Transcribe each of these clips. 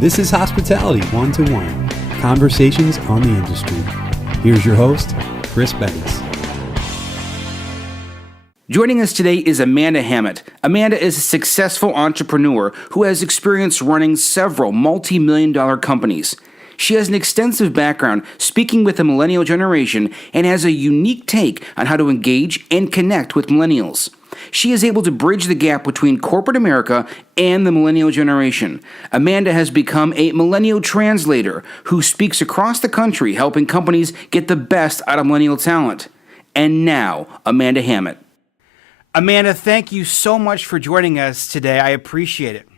This is Hospitality 1-to-1, conversations on the industry. Here's your host, Chris Bettis. Joining us today is Amanda Hammett. Amanda is a successful entrepreneur who has experience running several multi-million-dollar companies. She has an extensive background speaking with the millennial generation and has a unique take on how to engage and connect with millennials. She is able to bridge the gap between corporate America and the millennial generation. Amanda has become a Millennial Translator who speaks across the country helping companies get the best out of millennial talent. And now, Amanda Hammett. Amanda, thank you so much for joining us today. I appreciate it.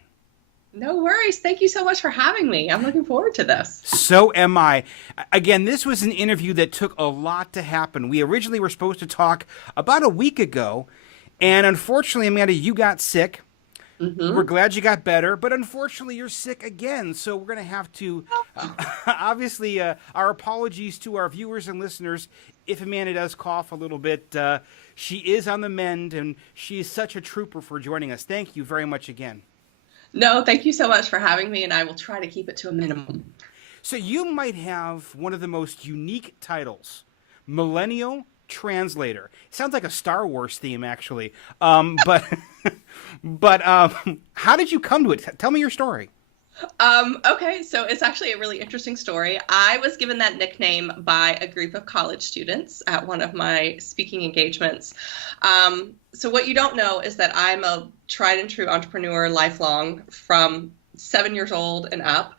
No worries. Thank you so much for having me. I'm looking forward to this. So am I. Again, this was an interview that took a lot to happen. We originally were supposed to talk about a week ago, and unfortunately, Amanda, you got sick. Mm-hmm. We're glad you got better, but unfortunately, you're sick again. So we're going to have to, obviously, our apologies to our viewers and listeners if Amanda does cough a little bit. She is on the mend, and she is such a trooper for joining us. Thank you very much again. No, thank you so much for having me, and I will try to keep it to a minimum. So you might have one of the most unique titles, Millennial Translator. Sounds like a Star Wars theme, actually. But how did you come to it? Tell me your story. Okay, so it's actually a really interesting story. I was given that nickname by a group of college students at one of my speaking engagements. So what you don't know is that I'm a tried and true entrepreneur lifelong from 7 years old and up.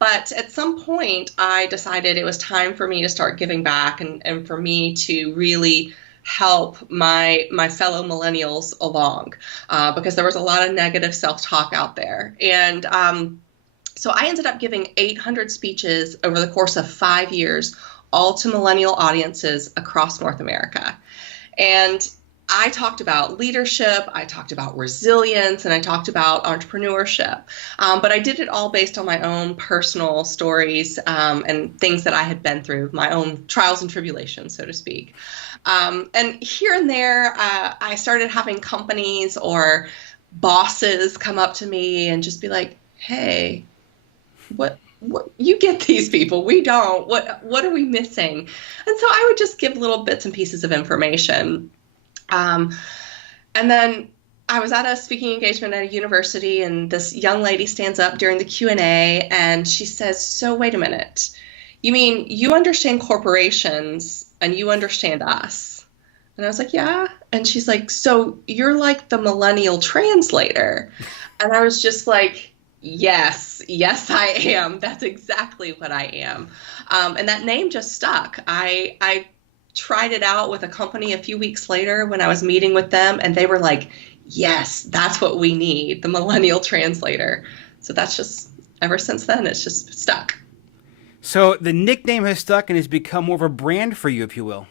But at some point, I decided it was time for me to start giving back and for me to really help my fellow millennials along because there was a lot of negative self-talk out there. And so I ended up giving 800 speeches over the course of 5 years, all to millennial audiences across North America. And I talked about leadership, I talked about resilience, and I talked about entrepreneurship. But I did it all based on my own personal stories and things that I had been through, my own trials and tribulations, so to speak. And here and there, I started having companies or bosses come up to me and just be like, hey, what you get these people, we don't. What are we missing? And so I would just give little bits and pieces of information. And then I was at a speaking engagement at a university, and this young lady stands up during the Q&A and she says, so wait a minute, you mean you understand corporations and you understand us? And I was like, yeah. And she's like, so you're like the Millennial Translator. And I was just like, yes, I am. That's exactly what I am. And that name just stuck. I tried it out with a company a few weeks later when I was meeting with them, and they were like, yes, that's what we need, the Millennial Translator. So that's just, ever since then, it's just stuck. So the nickname has stuck and has become more of a brand for you, if you will.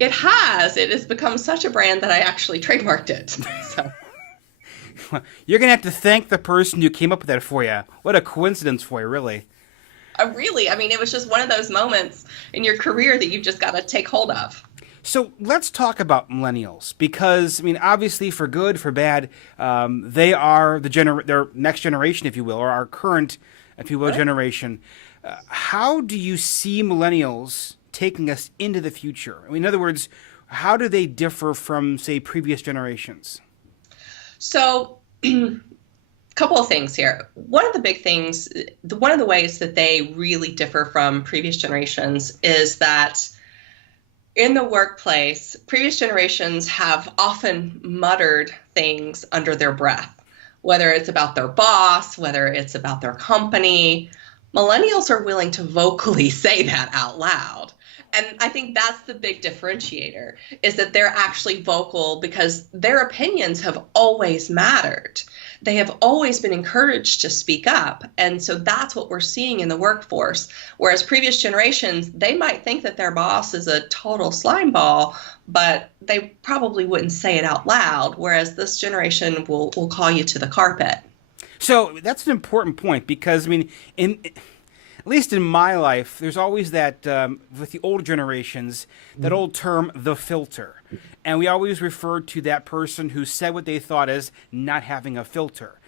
It has. It has become such a brand that I actually trademarked it. So. You're going to have to thank the person who came up with that for you. What a coincidence for you, really. Really, I mean, it was just one of those moments in your career that you've just got to take hold of. So let's talk about millennials because, I mean, obviously for good, for bad, they are their next generation, if you will, or our current, if you will, generation. How do you see millennials taking us into the future? I mean, in other words, how do they differ from, say, previous generations? So couple of things here. One of the big things, one of the ways that they really differ from previous generations is that in the workplace, previous generations have often muttered things under their breath, whether it's about their boss, whether it's about their company. Millennials are willing to vocally say that out loud. And I think that's the big differentiator, is that they're actually vocal because their opinions have always mattered. They have always been encouraged to speak up. And so that's what we're seeing in the workforce. Whereas previous generations, they might think that their boss is a total slime ball, but they probably wouldn't say it out loud. Whereas this generation will call you to the carpet. So that's an important point because, I mean, at least in my life, there's always that, with the older generations, that old term, the filter. And we always referred to that person who said what they thought as not having a filter.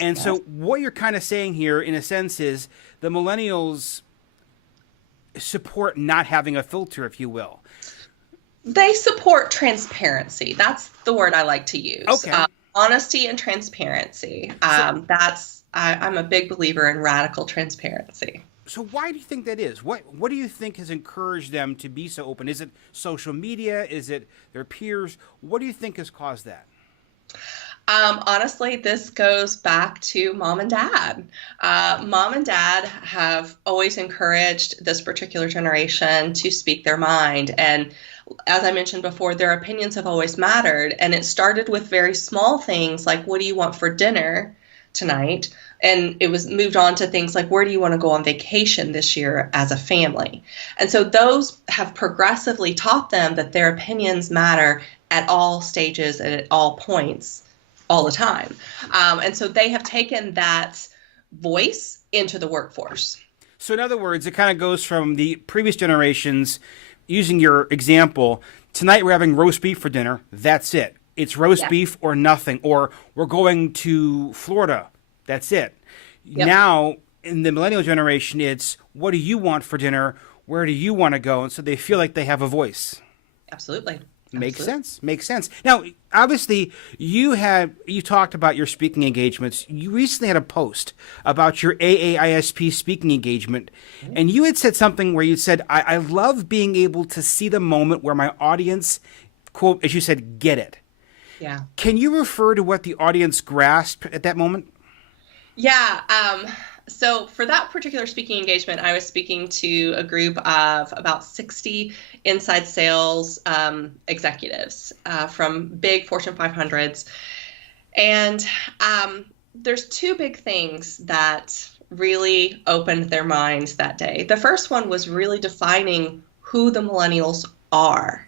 And so what you're kind of saying here, in a sense, is the millennials support not having a filter, if you will. They support transparency. That's the word I like to use. Okay. Honesty and transparency. I'm a big believer in radical transparency. So why do you think that is? What do you think has encouraged them to be so open? Is it social media? Is it their peers? What do you think has caused that? Honestly, this goes back to mom and dad. Mom and dad have always encouraged this particular generation to speak their mind. And as I mentioned before, their opinions have always mattered. And it started with very small things like, what do you want for dinner tonight? And it was moved on to things like, where do you want to go on vacation this year as a family? And so those have progressively taught them that their opinions matter at all stages and at all points, all the time. And so they have taken that voice into the workforce. So in other words, it kind of goes from the previous generations, using your example, tonight we're having roast beef for dinner. That's it. It's roast beef or nothing. Or we're going to Florida. That's it. Yep. Now, in the millennial generation, it's what do you want for dinner? Where do you want to go? And so they feel like they have a voice. Absolutely. Makes sense. Makes sense. Now, obviously, you talked about your speaking engagements. You recently had a post about your AAISP speaking engagement, and you had said something where you said, I love being able to see the moment where my audience, quote, as you said, get it. Yeah. Can you refer to what the audience grasped at that moment? Yeah. So for that particular speaking engagement, I was speaking to a group of about 60 inside sales executives from big Fortune 500s. And there's two big things that really opened their minds that day. The first one was really defining who the millennials are.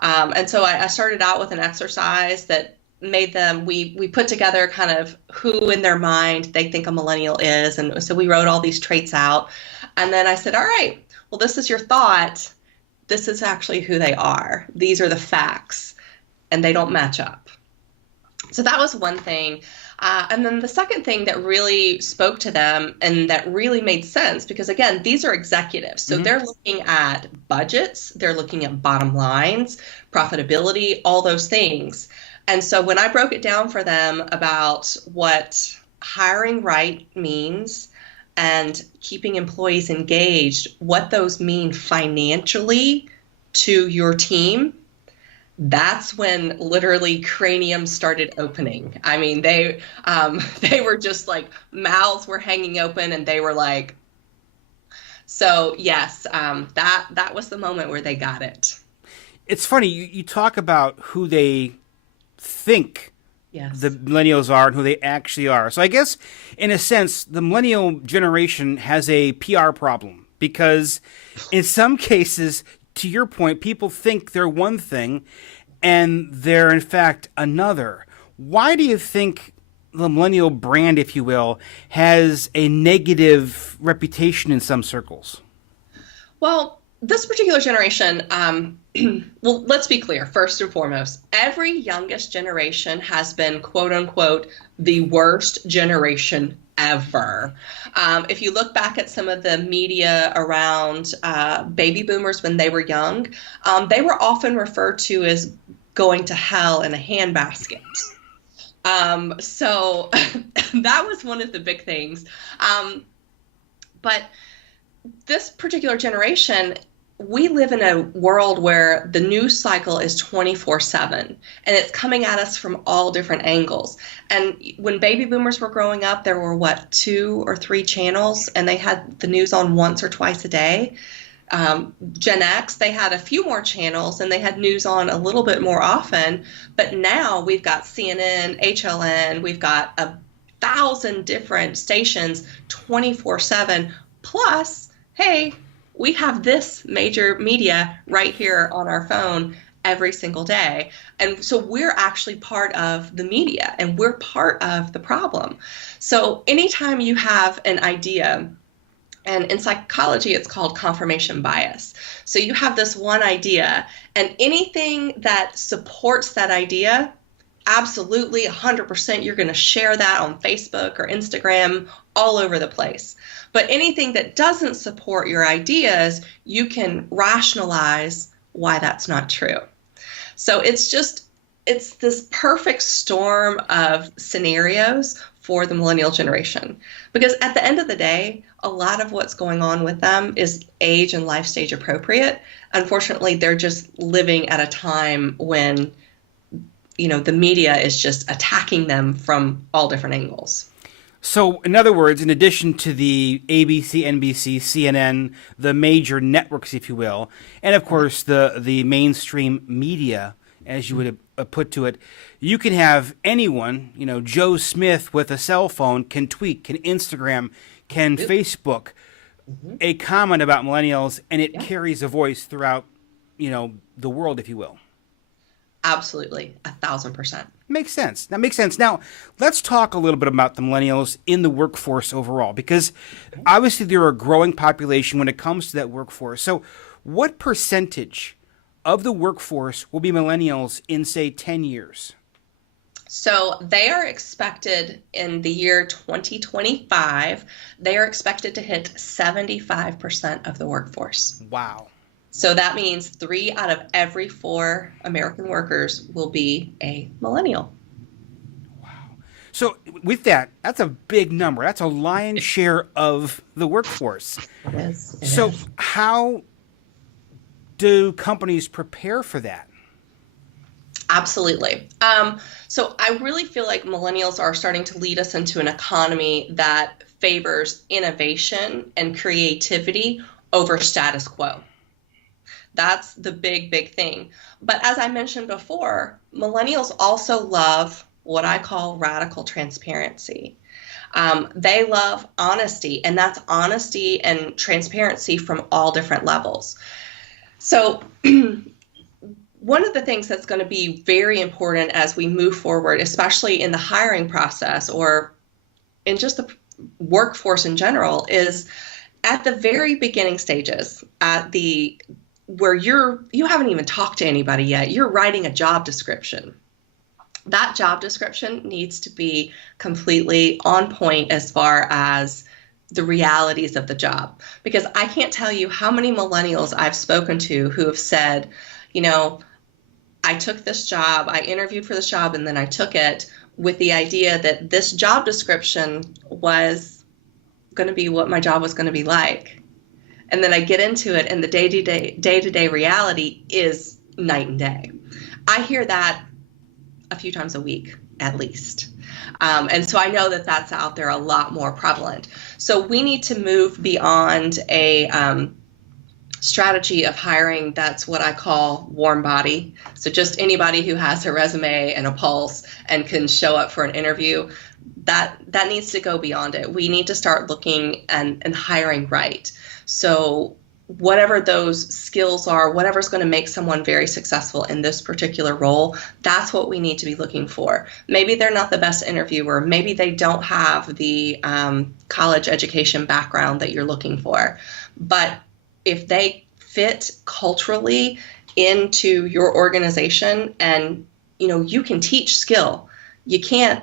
And so I started out with an exercise that made them, we put together kind of who in their mind they think a millennial is. And so we wrote all these traits out. And then I said, all right, well, this is your thought. This is actually who they are. These are the facts, and they don't match up. So that was one thing. And then the second thing that really spoke to them and that really made sense, because again, these are executives. So they're looking at budgets, they're looking at bottom lines, profitability, all those things. And so when I broke it down for them about what hiring right means and keeping employees engaged, what those mean financially to your team, that's when literally craniums started opening. I mean, they were just like, mouths were hanging open, and they were like, so yes, that was the moment where they got it. It's funny, you talk about who they think the millennials are and who they actually are. So I guess, in a sense, the millennial generation has a PR problem, because in some cases, to your point, people think they're one thing and they're in fact another. Why do you think the millennial brand, if you will, has a negative reputation in some circles? Well, this particular generation, well, let's be clear, first and foremost, every youngest generation has been, quote unquote, the worst generation ever. If you look back at some of the media around baby boomers when they were young, they were often referred to as going to hell in a handbasket. So that was one of the big things. But this particular generation, we live in a world where the news cycle is 24/7, and it's coming at us from all different angles. And when baby boomers were growing up, there were 2 or 3 channels, and they had the news on once or twice a day. Gen X, they had a few more channels, and they had news on a little bit more often. But now we've got CNN, HLN, we've got 1,000 different stations 24/7. Plus, hey, we have this major media right here on our phone every single day. And so we're actually part of the media, and we're part of the problem. So anytime you have an idea, and in psychology, it's called confirmation bias. So you have this one idea, and anything that supports that idea absolutely 100% you're going to share that on Facebook or Instagram all over the place. But anything that doesn't support your ideas, you can rationalize why that's not true. So it's this perfect storm of scenarios for the millennial generation. Because at the end of the day, a lot of what's going on with them is age and life stage appropriate. Unfortunately, they're just living at a time when, the media is just attacking them from all different angles. So, in other words, in addition to the ABC, NBC, CNN, the major networks, if you will, and of course the mainstream media, as you would put to it, you can have anyone, Joe Smith with a cell phone can tweet, can Instagram, can Facebook a comment about millennials, and it carries a voice throughout, the world, if you will. Absolutely, 1,000%. Makes sense. That makes sense. Now, let's talk a little bit about the millennials in the workforce overall, because obviously they're a growing population when it comes to that workforce. So what percentage of the workforce will be millennials in, say, 10 years? So they are expected in the year 2025, they are expected to hit 75% of the workforce. Wow. So that means 3 out of every 4 American workers will be a millennial. Wow. So with that, that's a big number. That's a lion's share of the workforce. It is. So how do companies prepare for that? Absolutely. So I really feel like millennials are starting to lead us into an economy that favors innovation and creativity over status quo. That's the big, big thing. But as I mentioned before, millennials also love what I call radical transparency. They love honesty, and that's honesty and transparency from all different levels. So one of the things that's going to be very important as we move forward, especially in the hiring process or in just the workforce in general, is at the very beginning stages, where you haven't even talked to anybody yet, you're writing a job description. That job description needs to be completely on point as far as the realities of the job. Because I can't tell you how many millennials I've spoken to who have said, I took this job, I interviewed for this job, and then I took it with the idea that this job description was going to be what my job was going to be like. And then I get into it, and the day-to-day reality is night and day. I hear that a few times a week, at least. And so I know that that's out there a lot more prevalent. So we need to move beyond a strategy of hiring that's what I call warm body. So just anybody who has a resume and a pulse and can show up for an interview, that needs to go beyond it. We need to start looking and hiring right. So whatever those skills are, whatever's going to make someone very successful in this particular role, that's what we need to be looking for. Maybe they're not the best interviewer. Maybe they don't have the college education background that you're looking for. But if they fit culturally into your organization, and you can teach skill, you can't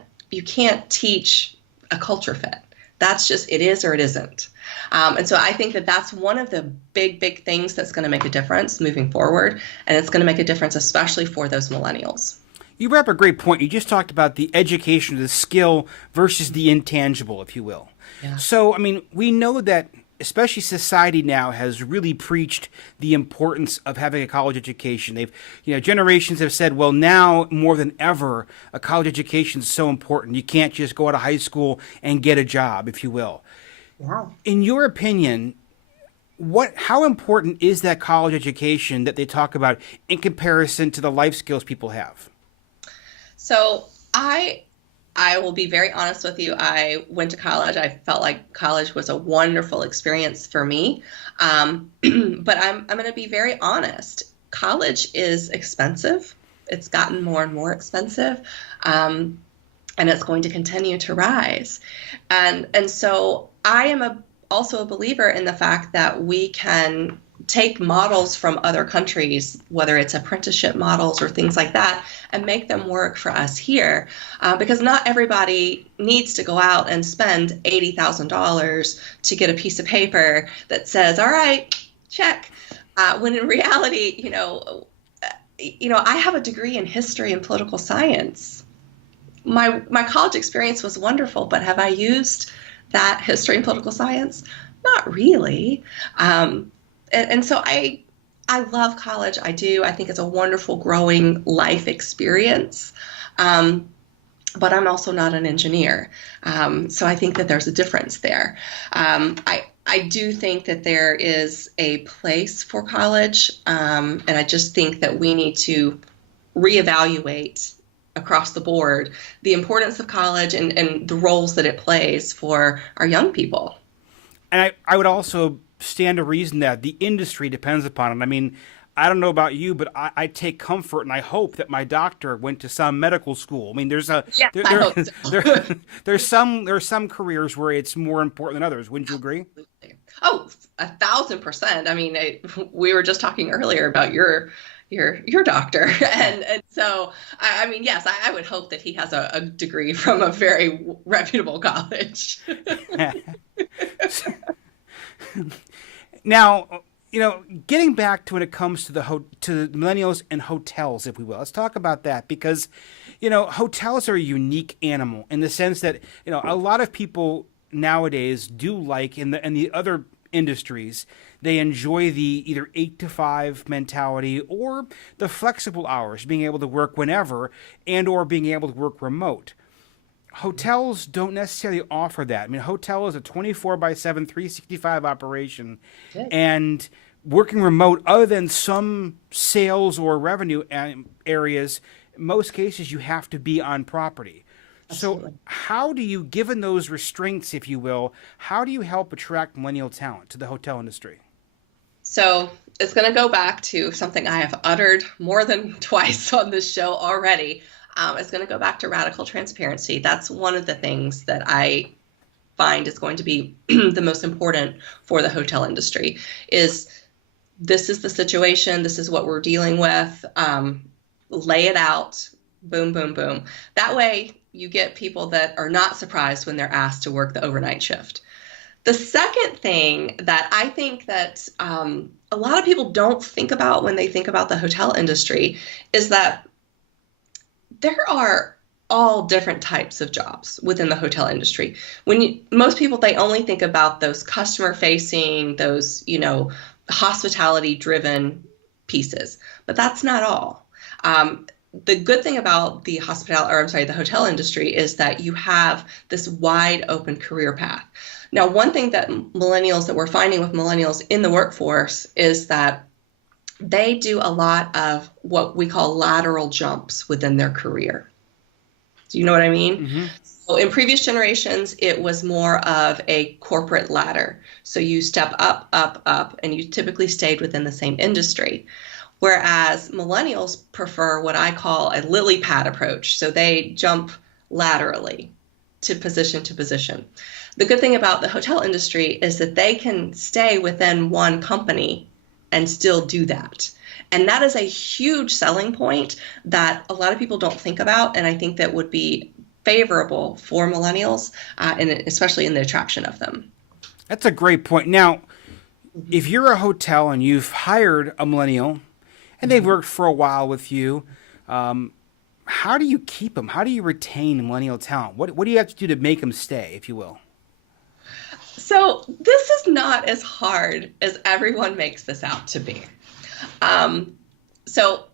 teach a culture fit. That's just, it is or it isn't. And so I think that that's one of the big things that's going to make a difference moving forward. And it's going to make a difference, especially for those millennials. You brought up a great point. You just talked about the education, the skill versus the intangible, if you will. Yeah. So, we know that especially society now has really preached the importance of having a college education. They've, generations have said, well, now more than ever, a college education is so important. You can't just go out of high school and get a job, if you will. Wow. In your opinion, how important is that college education that they talk about in comparison to the life skills people have? So I will be very honest with you. I went to college. I felt like college was a wonderful experience for me. But I'm going to be very honest. College is expensive. It's gotten more and more expensive. And it's going to continue to rise. And so I am also a believer in the fact that we can take models from other countries, whether it's apprenticeship models or things like that, and make them work for us here. Because not everybody needs to go out and spend $80,000 to get a piece of paper that says, all right, check. When in reality, I have a degree in history and political science. My college experience was wonderful, but have I used that history and political science? Not really. And so I love college. I do. I think it's a wonderful growing life experience. But I'm also not an engineer. So I think that there's a difference there. I do think that there is a place for college. And I just think that we need to reevaluate across the board the importance of college and the roles that it plays for our young people. And I would also stand to reason that the industry depends upon it. I mean, I don't know about you, but I take comfort and I hope that my doctor went to some medical school. I mean, there's I hope so. there's some careers where it's more important than others. Wouldn't you agree? Oh, 1,000%. I mean, we were just talking earlier about your doctor, and so I mean, yes, I would hope that he has a degree from a very reputable college. Now, getting back to when it comes to to millennials and hotels, if we will, let's talk about that because, hotels are a unique animal in the sense that, a lot of people nowadays do like in the other industries, they enjoy the either 8 to 5 mentality or the flexible hours, being able to work whenever and or being able to work remote. Hotels don't necessarily offer that. I mean, a hotel is a 24/7, 365 operation, and working remote, other than some sales or revenue areas, in most cases you have to be on property. Absolutely. So how do you, given those restraints, if you will, how do you help attract millennial talent to the hotel industry? So it's going to go back to something I have uttered more than twice on this show already. It's going to go back to radical transparency. That's one of the things that I find is going to be the most important for the hotel industry is this is the situation. This is what we're dealing with. Lay it out. Boom, boom, boom. That way you get people that are not surprised when they're asked to work the overnight shift. The second thing that I think that a lot of people don't think about when they think about the hotel industry is that there are all different types of jobs within the hotel industry. Most people, they only think about those customer facing, those, hospitality driven pieces, but that's not all. The good thing about the hotel industry is that you have this wide open career path. Now, one thing that we're finding with millennials in the workforce is that they do a lot of what we call lateral jumps within their career. Do you know what I mean? Mm-hmm. So in previous generations, it was more of a corporate ladder. So you step up, up, up, and you typically stayed within the same industry. Whereas millennials prefer what I call a lily pad approach. So they jump laterally to position. The good thing about the hotel industry is that they can stay within one company and still do that. And that is a huge selling point that a lot of people don't think about. And I think that would be favorable for millennials, and especially in the attraction of them. That's a great point. Now, if you're a hotel and you've hired a millennial and they've worked for a while with you, how do you keep them? How do you retain millennial talent? What do you have to do to make them stay, if you will? So this is not as hard as everyone makes this out to be. So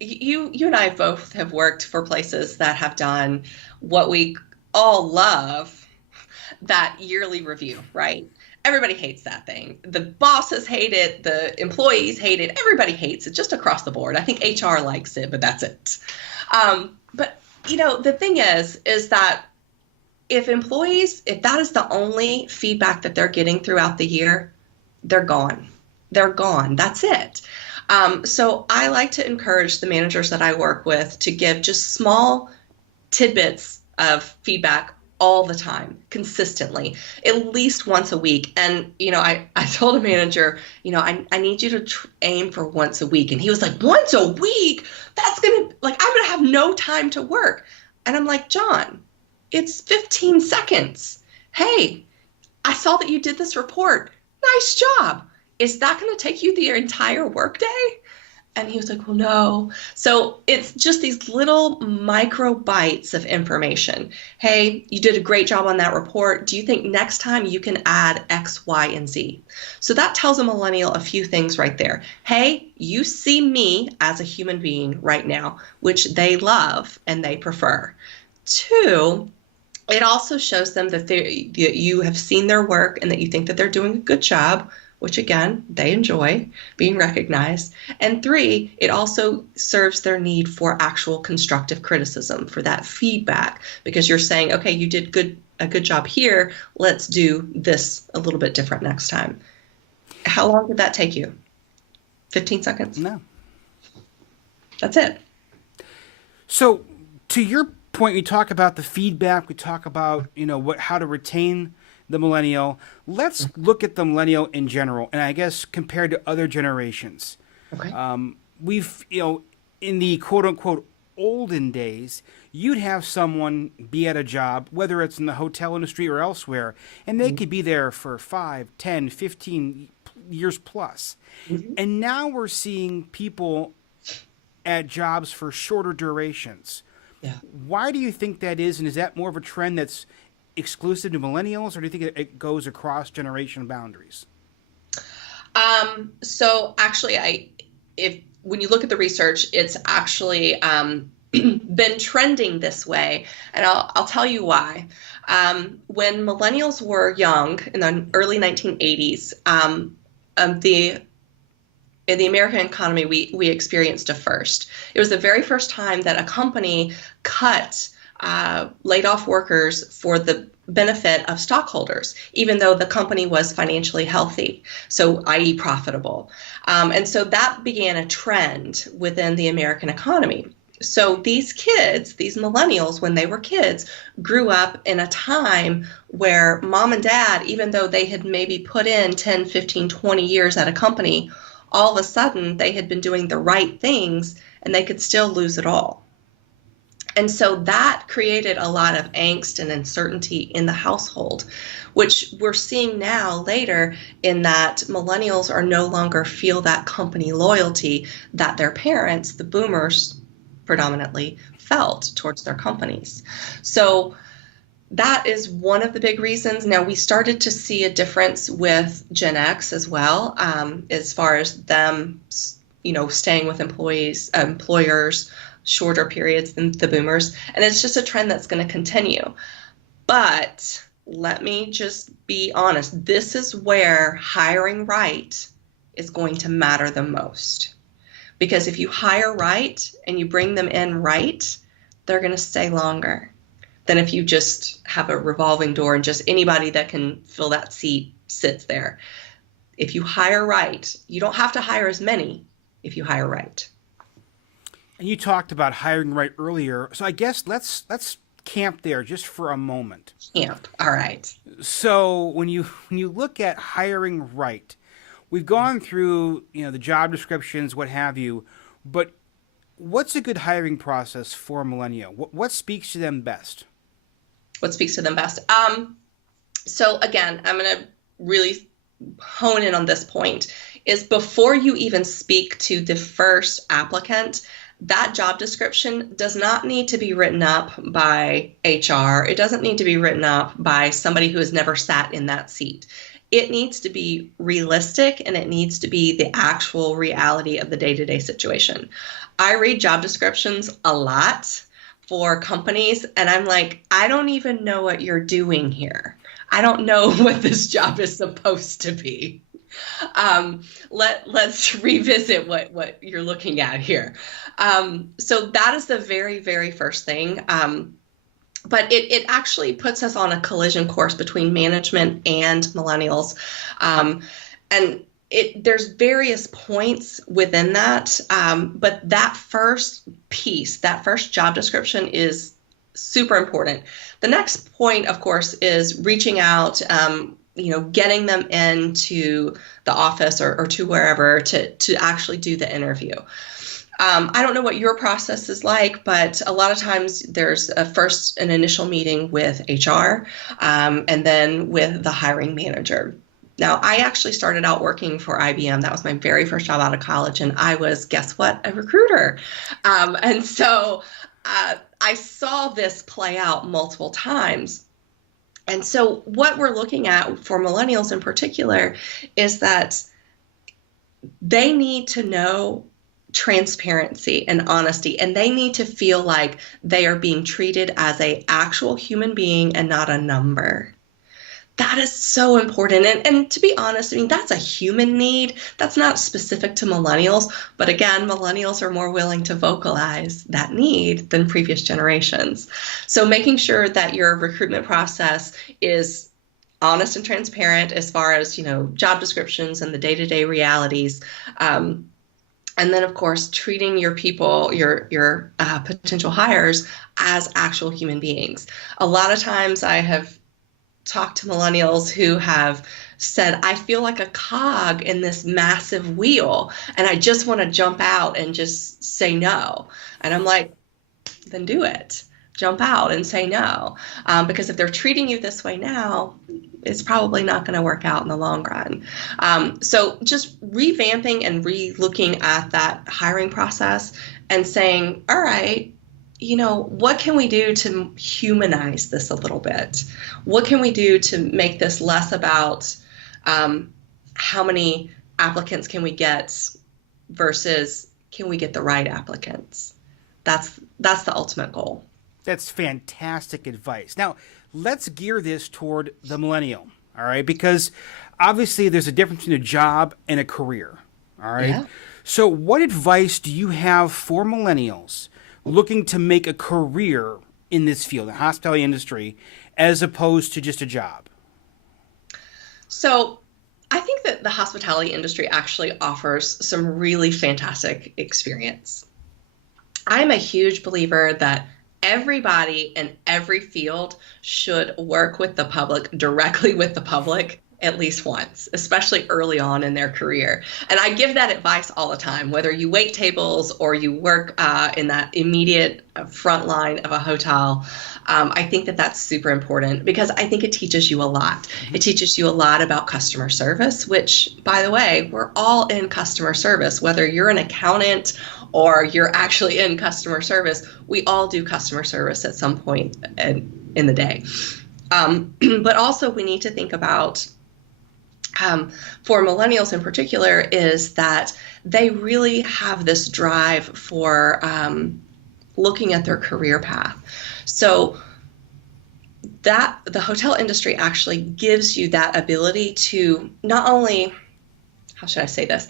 you and I both have worked for places that have done what we all love, that yearly review, right? Everybody hates that thing. The bosses hate it. The employees hate it. Everybody hates it, just across the board. I think HR likes it, but that's it. But, the thing is that if that is the only feedback that they're getting throughout the year, they're gone. They're gone. That's it. So I like to encourage the managers that I work with to give just small tidbits of feedback all the time, consistently, at least once a week. And, I told a manager, I need you to aim for once a week. And he was like, once a week? That's I'm going to have no time to work. And I'm like, John, it's 15 seconds. Hey, I saw that you did this report. Nice job. Is that going to take you the entire workday? And he was like, well, no. So it's just these little micro bites of information. Hey, you did a great job on that report. Do you think next time you can add X, Y, and Z? So that tells a millennial a few things right there. Hey, you see me as a human being right now, which they love and they prefer. 2, it also shows them that you have seen their work and that you think that they're doing a good job, which again, they enjoy being recognized. And 3, it also serves their need for actual constructive criticism, for that feedback, because you're saying, okay, you did a good job here. Let's do this a little bit different next time. How long did that take you? 15 seconds? No. That's it. So to your point, we talk about the feedback. We talk about, how to retain the millennial. Let's look at the millennial in general, and I guess compared to other generations. Okay. We've, in the quote unquote olden days, you'd have someone be at a job, whether it's in the hotel industry or elsewhere, and they could be there for 5, 10, 15 years plus. Mm-hmm. And now we're seeing people at jobs for shorter durations. Yeah. Why do you think that is? And is that more of a trend that's exclusive to millennials, or do you think it goes across generation boundaries? So actually, when you look at the research, it's actually been trending this way, and I'll tell you why. When millennials were young in the early 1980s, in the American economy, we experienced a first. It was the very first time that a company laid off workers for the benefit of stockholders, even though the company was financially healthy, so i.e. profitable. And so that began a trend within the American economy. So these kids, these millennials, when they were kids, grew up in a time where mom and dad, even though they had maybe put in 10, 15, 20 years at a company, all of a sudden they had been doing the right things and they could still lose it all. And so that created a lot of angst and uncertainty in the household, which we're seeing now later in that millennials are no longer feel that company loyalty that their parents, the boomers predominantly, felt towards their companies. So that is one of the big reasons. Now, we started to see a difference with Gen X as well, as far as them, staying with employers shorter periods than the boomers. And it's just a trend that's going to continue. But let me just be honest. This is where hiring right is going to matter the most. Because if you hire right and you bring them in right, they're going to stay longer than if you just have a revolving door and just anybody that can fill that seat sits there. If you hire right, you don't have to hire as many if you hire right. And you talked about hiring right earlier, so I guess let's camp there just for a moment. Camp, all right. So when you look at hiring right, we've gone through the job descriptions, what have you, but what's a good hiring process for a millennial? What speaks to them best? What speaks to them best? So again, I'm going to really hone in on this point, is before you even speak to the first applicant, that job description does not need to be written up by HR. It doesn't need to be written up by somebody who has never sat in that seat. It needs to be realistic, and it needs to be the actual reality of the day-to-day situation. I read job descriptions a lot for companies, and I'm like, I don't even know what you're doing here. I don't know what this job is supposed to be. Let's revisit what you're looking at here. So that is the very, very first thing. But it actually puts us on a collision course between management and millennials. And there's various points within that. But that first piece, that first job description is super important. The next point, of course, is reaching out, getting them into the office or to wherever to actually do the interview. I don't know what your process is like, but a lot of times there's an initial meeting with HR, and then with the hiring manager. Now, I actually started out working for IBM. That was my very first job out of college, and I was, guess what, a recruiter. And so I saw this play out multiple times. And so what we're looking at for millennials in particular is that they need to know transparency and honesty, and they need to feel like they are being treated as an actual human being and not a number. That is so important. And to be honest, I mean, that's a human need. That's not specific to millennials. But again, millennials are more willing to vocalize that need than previous generations. So making sure that your recruitment process is honest and transparent as far as, job descriptions and the day-to-day realities. And then, of course, treating your people, your potential hires as actual human beings. A lot of times I have talked to millennials who have said, I feel like a cog in this massive wheel, and I just want to jump out and just say no. And I'm like, then do it. Jump out and say no. Because if they're treating you this way now, it's probably not going to work out in the long run. So just revamping and re-looking at that hiring process and saying, all right, what can we do to humanize this a little bit? What can we do to make this less about how many applicants can we get versus can we get the right applicants? That's the ultimate goal. That's fantastic advice. Now, let's gear this toward the millennial, all right? Because obviously there's a difference between a job and a career, all right? Yeah. So what advice do you have for millennials looking to make a career in this field, the hospitality industry, as opposed to just a job? So I think that the hospitality industry actually offers some really fantastic experience. I'm a huge believer that everybody in every field should work with the public, directly with the public, at least once, especially early on in their career. And I give that advice all the time, whether you wait tables or you work in that immediate front line of a hotel. I think that that's super important because I think it teaches you a lot. Mm-hmm. It teaches you a lot about customer service, which, by the way, we're all in customer service, whether you're an accountant or you're actually in customer service. We all do customer service at some point in the day. But also we need to think about for millennials in particular, is that they really have this drive for looking at their career path. So that the hotel industry actually gives you that ability to not only, how should I say this?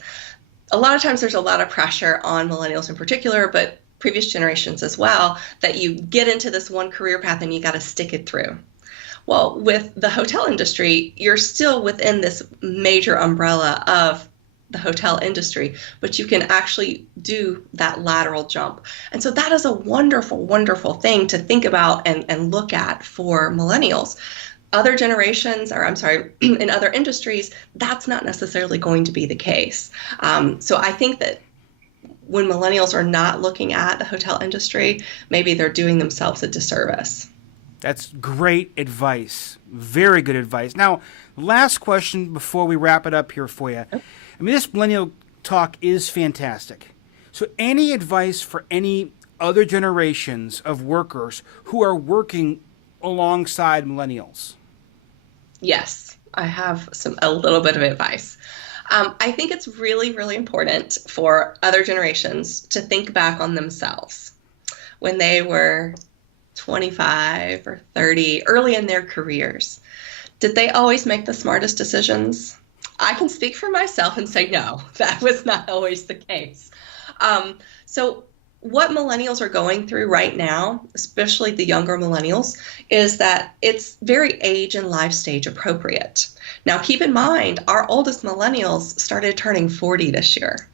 A lot of times there's a lot of pressure on millennials in particular, but previous generations as well, that you get into this one career path and you got to stick it through. Well, with the hotel industry, you're still within this major umbrella of the hotel industry, but you can actually do that lateral jump. And so that is a wonderful, wonderful thing to think about and look at for millennials. Other generations, or I'm sorry, in other industries, that's not necessarily going to be the case. So I think that when millennials are not looking at the hotel industry, maybe they're doing themselves a disservice. That's great advice. Very good advice. Now, last question before we wrap it up here for you. I mean, this millennial talk is fantastic. So any advice for any other generations of workers who are working alongside millennials? Yes, I have a little bit of advice. I think it's really, really important for other generations to think back on themselves when they were 25 or 30, early in their careers. Did they always make the smartest decisions? I can speak for myself and say no, that was not always the case. So what millennials are going through right now, especially the younger millennials, is that it's very age and life stage appropriate. Now, keep in mind, our oldest millennials started turning 40 this year.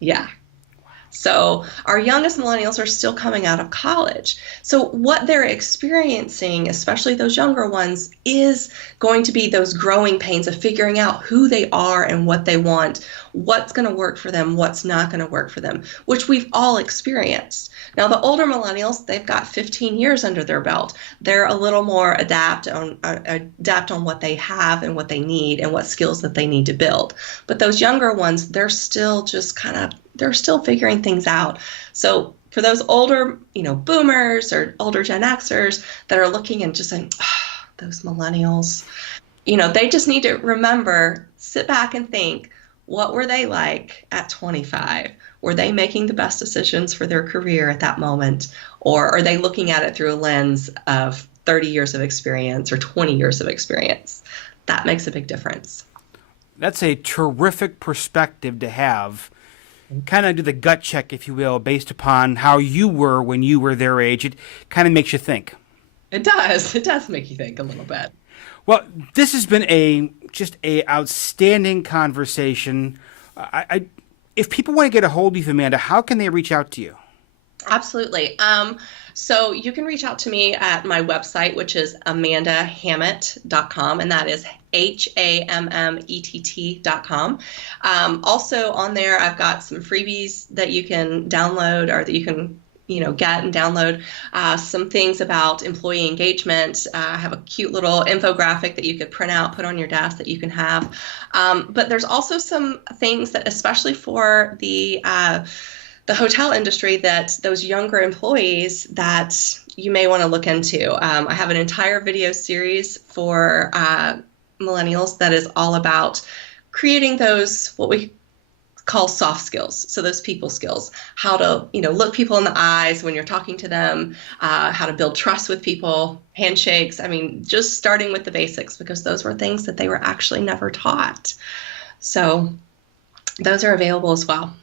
Yeah. So our youngest millennials are still coming out of college. So what they're experiencing, especially those younger ones, is going to be those growing pains of figuring out who they are and what they want, what's going to work for them, what's not going to work for them, which we've all experienced. Now, the older millennials, they've got 15 years under their belt. They're a little more adapt on what they have and what they need and what skills that they need to build. But those younger ones, they're still they're still figuring things out. So for those older, boomers or older Gen Xers that are looking and just saying, those millennials, they just need to remember, sit back and think, what were they like at 25? Were they making the best decisions for their career at that moment? Or are they looking at it through a lens of 30 years of experience or 20 years of experience? That makes a big difference. That's a terrific perspective to have. Kind of do the gut check, if you will, based upon how you were when you were their age. It kind of makes you think. It does. It does make you think a little bit. Well, this has been just a outstanding conversation. If people want to get a hold of you, Amanda, how can they reach out to you? Absolutely. So you can reach out to me at my website, which is amandahammett.com, and that is HAMMETT.com. Also on there, I've got some freebies that you can download or that you can get and download, some things about employee engagement. I have a cute little infographic that you could print out, put on your desk that you can have. But there's also some things that, especially for the hotel industry, that those younger employees that you may want to look into. I have an entire video series for millennials that is all about creating those, what we call soft skills. So those people skills, how to, look people in the eyes when you're talking to them, how to build trust with people, handshakes. Just starting with the basics, because those were things that they were actually never taught. So those are available as well.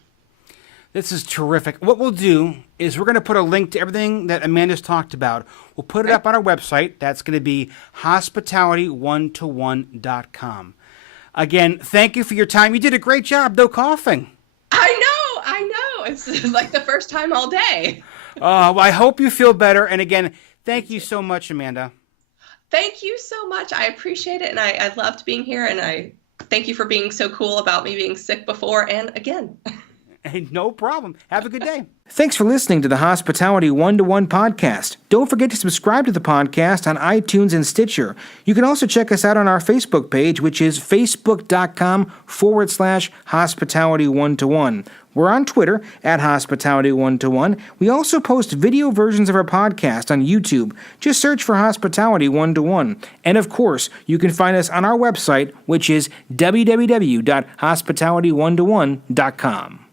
This is terrific. What we'll do is we're going to put a link to everything that Amanda's talked about. We'll put it up on our website. That's going to be hospitality1to1.com. Again, thank you for your time. You did a great job, though, coughing. I know. It's like the first time all day. Well, I hope you feel better. And again, thank you so much, Amanda. Thank you so much. I appreciate it. And I loved being here. And I thank you for being so cool about me being sick before and again. Hey, no problem. Have a good day. Thanks for listening to the Hospitality 1-to-1 podcast. Don't forget to subscribe to the podcast on iTunes and Stitcher. You can also check us out on our Facebook page, which is facebook.com/hospitality1to1. We're on Twitter at Hospitality1to1. We also post video versions of our podcast on YouTube. Just search for Hospitality 1-to-1. And of course, you can find us on our website, which is www.hospitality1to1.com.